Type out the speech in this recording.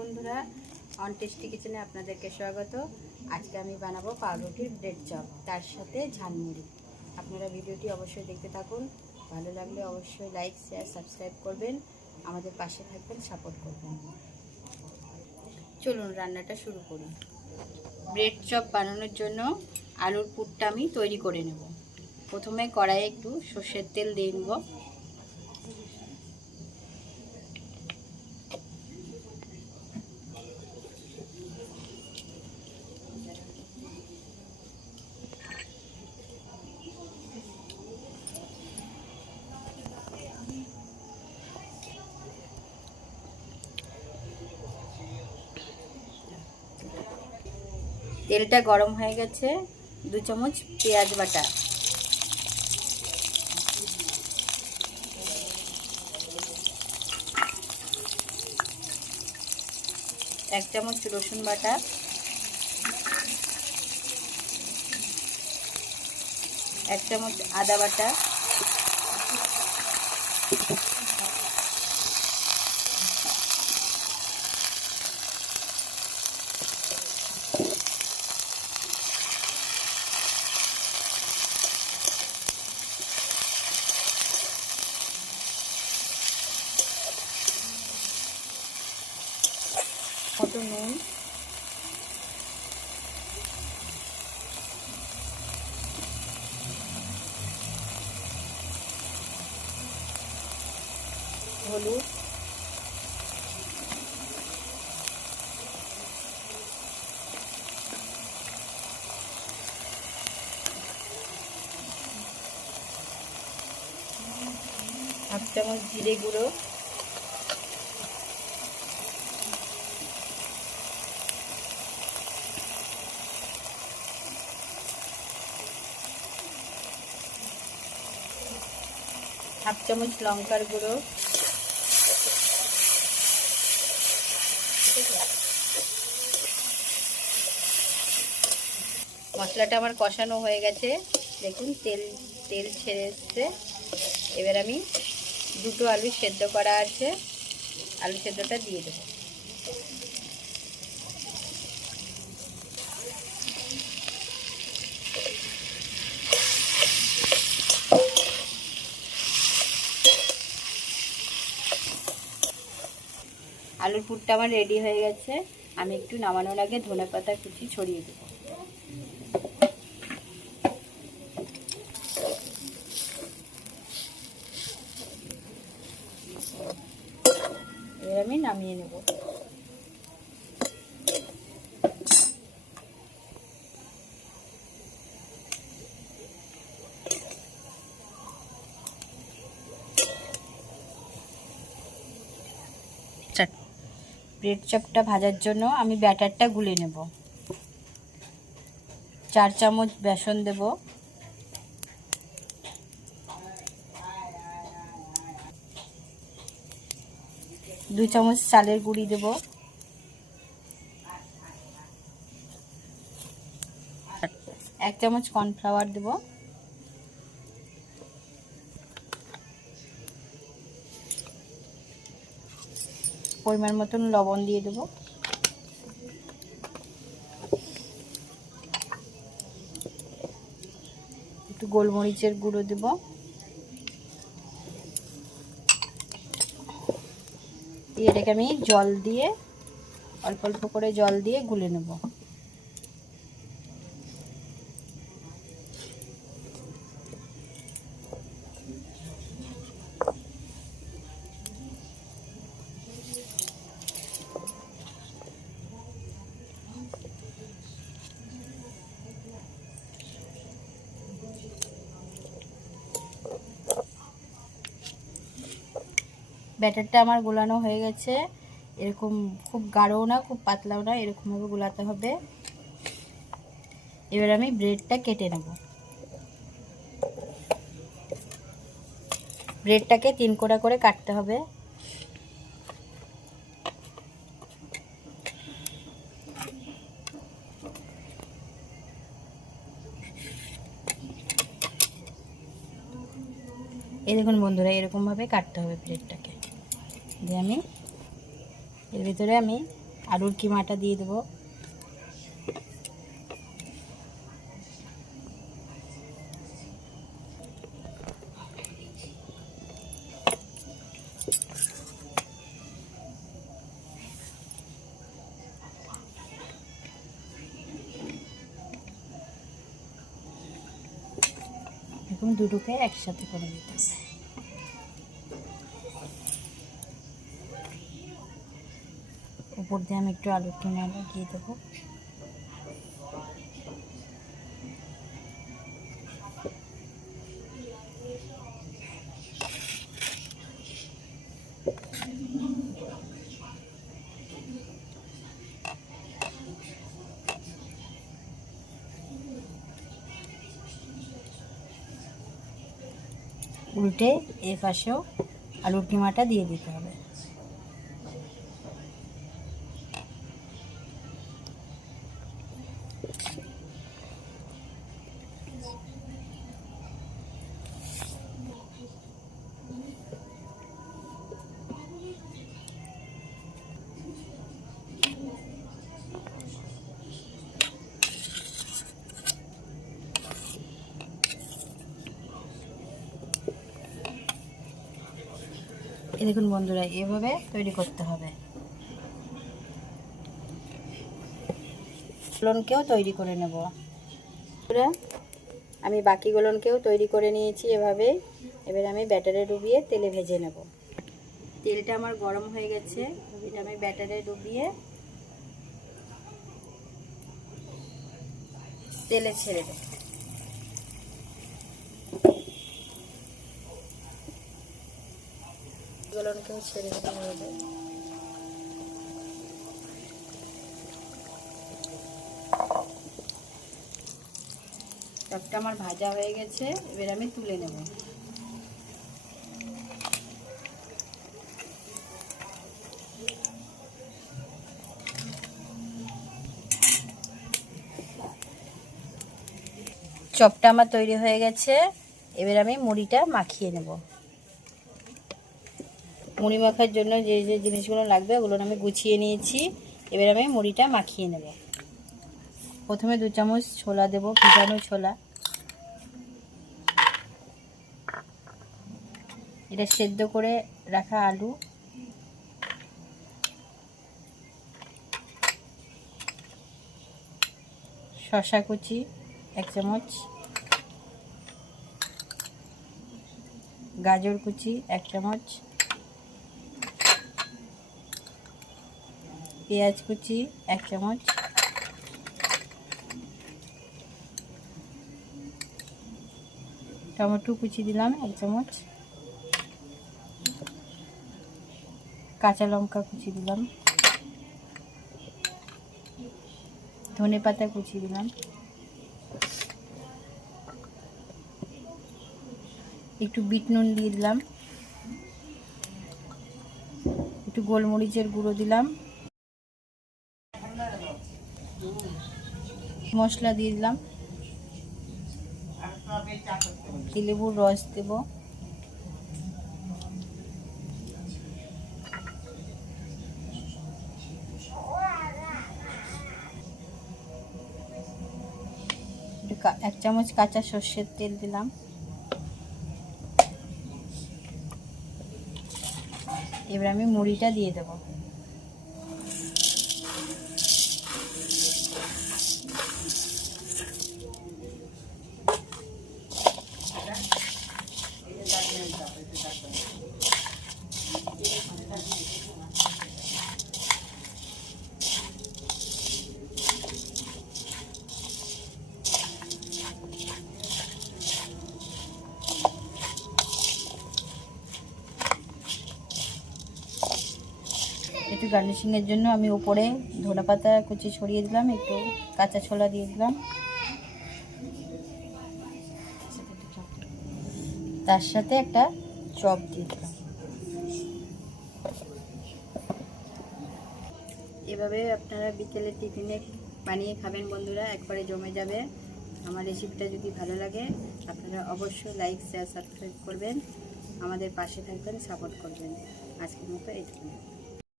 বন্ধুরা, on tasty কিচেনে আপনাদেরকে স্বাগত। আজকে আমি বানাবো পাউরুটির ব্রেড চপ, তার সাথে ঝালমুড়ি। আপনারা ভিডিওটি অবশ্যই দেখতে থাকুন। ভালো লাগলে অবশ্যই লাইক, শেয়ার, সাবস্ক্রাইব করবেন। আমাদের পাশে থাকবেন, সাপোর্ট করবেন। চলুন রান্নাটা শুরু করি। ব্রেড চপ বানানোর জন্য আলুর পুরটা আমি তৈরি করে নেব। প্রথমে কড়াইয়ে একটু সর্ষের তেল দিয়ে নেব। তেলটা গরম হয়ে গেছে। 2 চামচ পেঁয়াজ বাটা, 1 চামচ রসুন বাটা, 1 চামচ আদা বাটা, মতো নুন, হলুদ, হাফ চামচ জিরে গুঁড়ো, হাফ চামচ লঙ্কার গুঁড়ো, মশলাটা আমার কষানো হয়ে গেছে। দেখুন তেল ছেড়ে এসছে। এবার আমি 2টো আলু সেদ্ধ করা আছে, আলু সেদ্ধটা দিয়ে দেবো। আলুর পুরটা আমার রেডি হয়ে গেছে। আমি একটু নামানোর আগে ধনেপাতা কুচি ছড়িয়ে দেবো। এবার আমি নামিয়ে নেব। ব্রেড চপটা ভাজার জন্য আমি ব্যাটারটা গুলে নেব। 4 চামচ বেসন দেব, 2 চামচ চালের গুঁড়ি দেব, 1 চামচ কর্নফ্লাওয়ার দেব, পরিমাণ মতন লবণ দিয়ে দেব, একটু গোলমরিচের গুঁড়ো দেব, এটাকে আমি জল দিয়ে অল্প অল্প করে জল দিয়ে গুলে নেব। ব্যাটারটা আমার গোলানো হয়ে গেছে। এরকম খুব গাঢ়ও না, খুব পাতলাও না, এরকমভাবে গোলাতে হবে। এবার আমি ব্রেডটা কেটে নেব। ব্রেডটাকে 3 কোনা করে কাটতে হবে। এই দেখুন বন্ধুরা, এরকমভাবে কাটতে হবে ব্রেডটাকে। দিয়ে আমি এর ভিতরে আলুর কিমাটা দিয়ে দেবো। এখন দুটোকে একসাথে করে দিতে হবে। উপর দিয়ে আমি একটু আলুর কিমা দিয়ে দেবো। উল্টে এই পাশেও আলুর কিমাটা দিয়ে দিতে হবে। এই দেখুন বন্ধুরা, এভাবে তৈরি করতে হবে। গোলনকেও তৈরি করে নেব। আমি বাকি গোলনকেও তৈরি করে নিয়েছি এভাবে। এবার আমি ব্যাটারে ডুবিয়ে তেলে ভেজে নেব। তেলটা আমার গরম হয়ে গেছে, এটা আমি ব্যাটারে ডুবিয়ে তেলে ছেড়ে দেব। গোলনকেও ছেড়ে দিতে হবে। চপটা আমার ভাজা হয়ে গেছে, এবার আমি তুলে নেব। চপটা আমার তৈরি হয়ে গেছে, এবার আমি মুড়িটা মাখিয়ে নেব। মুড়ি মাখার জন্য যে যে জিনিসগুলো লাগবে ওগুলো আমি গুছিয়ে নিয়েছি। এবার আমি মুড়িটা মাখিয়ে নেব। প্রথমে 2 চামচ ছোলা দেব, ভিজানো ছোলা। এটা সেদ্ধ করে রাখা আলু, শসা কুচি 1 চামচ, গাজর কুচি 1 চামচ, পেঁয়াজ কুচি 1 চামচ, টমেটো কুচি দিলাম 1 চামচ, কাঁচা লঙ্কা কুচি দিলাম, ধনে পাতা কুচি দিলাম, একটু বিট নুন দিয়ে দিলাম, একটু গোলমরিচের গুঁড়ো দিলাম, মশলা দিয়ে দিলাম, লেবুর রস দেব, এক চামচ কাঁচা সর্ষের তেল দিলাম। এবার আমি মুড়িটা দিয়ে দেব। একটু গার্নিশিংয়ের জন্য আমি উপরে ধনে পাতা কুচি ছড়িয়ে দিলাম, একটু কাঁচা ছোলা দিয়ে দিলাম, তার সাথে একটা চপ দিয়ে দিলাম। এভাবে আপনারা বিকেলে টিফিনে বানিয়ে খাবেন বন্ধুরা, একবারে জমে যাবে। আমার রেসিপিটা যদি ভালো লাগে আপনারা অবশ্যই লাইক, শেয়ার, সাবস্ক্রাইব করবেন, আমাদের পাশে থাকবেন, সাপোর্ট করবেন। আজকের মতো এইটুকু।